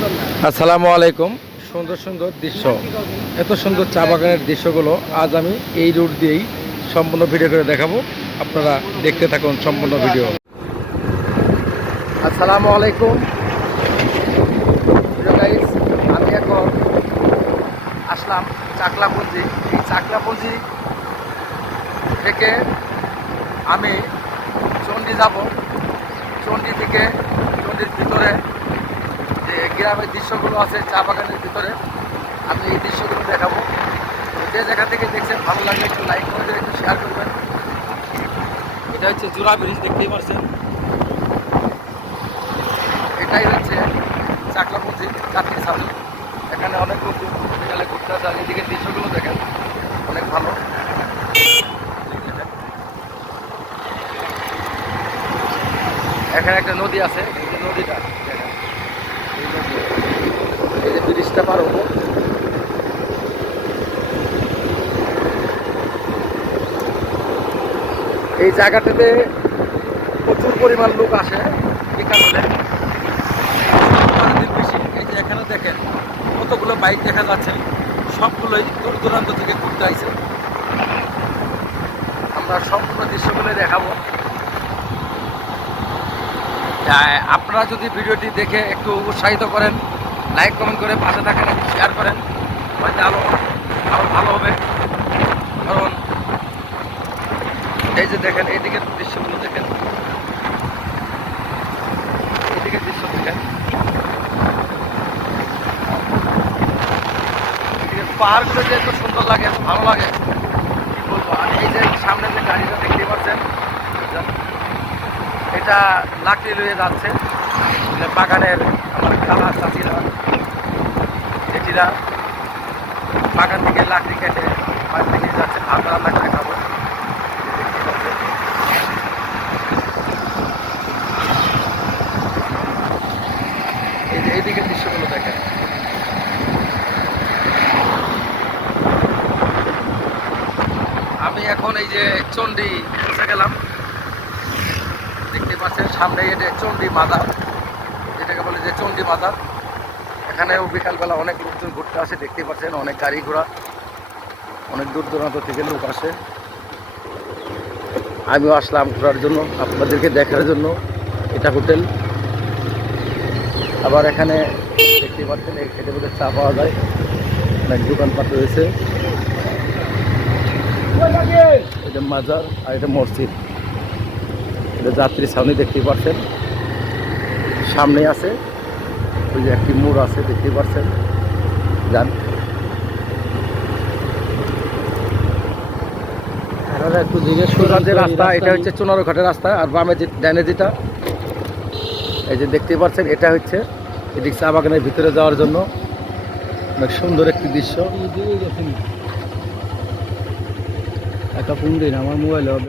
আসসালামু আলাইকুম। সুন্দর সুন্দর দৃশ্য, এত সুন্দর চা বাগানের দৃশ্যগুলো আজ আমি এই রুট দিয়েই সম্পূর্ণ ভিডিও করে দেখাবো। আপনারা দেখতে থাকুন সম্পূর্ণ ভিডিও। আসসালামু আলাইকুম গাইস, আমি এখন আসলাম চাকলাপুঞ্জি। এই চাকলাপুঞ্জি থেকে আমি চণ্ডী যাব। চণ্ডী থেকে চণ্ডীর ভিতরে যে গ্রামের দৃশ্যগুলো আছে চা বাগানের ভিতরে, আমি এই দৃশ্যগুলো দেখাবো। যে জায়গা থেকে দেখছেন ভালো লাগলে একটু লাইক করবেন, একটু শেয়ার করবেন। এটা হচ্ছে জোড়া ব্রিজ, দেখতেই পাচ্ছেন। এটাই হচ্ছে চাকলাপুঞ্জি যাত্রী ছাউনি। এখানে অনেক লোকজন বিকালে ঘুরতে আসে। এদিকে দৃশ্যগুলো দেখেন, অনেক ভালো। এখানে একটা নদী আছে, এই যে নদীটা দেখেন, এই যে ব্রিজটা পার হবো। এই জায়গাটাতে প্রচুর পরিমাণ লোক আসে বিকাল হলে, বেশি। এই যে এখানে দেখেন কতগুলো বাইক দেখা যাচ্ছে, সবগুলোই দূর দূরান্ত থেকে ঘুরতে আসছে। আমরা সম্পূর্ণ দৃশ্যগুলো দেখাবো। আপনারা যদি ভিডিওটি দেখে একটু উৎসাহিত করেন, লাইক কমেন্ট করে পাশে থাকেন, একটু শেয়ার করেন, হয়তো আরও ভালো হবে। কারণ এই যে দেখেন, এইদিকের দৃশ্যগুলো দেখেন, এইদিকের দৃশ্য দেখেন, পাহাড়গুলো যে এত সুন্দর লাগে, এত ভালো লাগে কি বলবো। আর এই যে সামনে যে গাড়িটা দেখতে পাচ্ছেন, এটা লাকড়ি লয়ে যাচ্ছে। বাগানের আমার খালা চাচিরা এটিরা বাগান থেকে লাকড়ি কেটে বাড়িতে নিয়ে যাচ্ছে, ভাত রান্না করে খাবো। এই যে এইদিকে দৃশ্যগুলো দেখেন। আমি এখন এই যে চণ্ডী পৌঁছে গেলাম। দেখতে পাচ্ছেন সামনে এটা চণ্ডী মাজার, যেটাকে বলে যে চণ্ডী মাজার। এখানেও বিকালবেলা অনেক লোকজন ঘুরতে আসে, দেখতে পাচ্ছেন অনেক গাড়ি ঘোড়া, অনেক দূর দূরান্ত থেকে লোক আসে। আমিও আসলাম ঘোরার জন্য, আপনাদেরকে দেখার জন্য। এটা হোটেল। আবার এখানে দেখতে পাচ্ছেন খেতে বলে চা পাওয়া যায়, অনেক দোকানপাট রয়েছে। এটা মাজার আর এটা মসজিদ, এটা যাত্রী ছাউনি দেখতে পাচ্ছেন। সামনে আছে ওই যে একটি মোড় আছে, দেখতে পাচ্ছেন। যান, একটু ধীরে সোজা যে রাস্তা, এটা হচ্ছে চুনারঘাটের রাস্তা। আর বামে যে ডানে যেটা, এই যে দেখতে পাচ্ছেন, এটা হচ্ছে এদিক চা বাগানের ভিতরে যাওয়ার জন্য। অনেক সুন্দর একটি দৃশ্য। একা ফোন দিন, আমার মোবাইল হবে।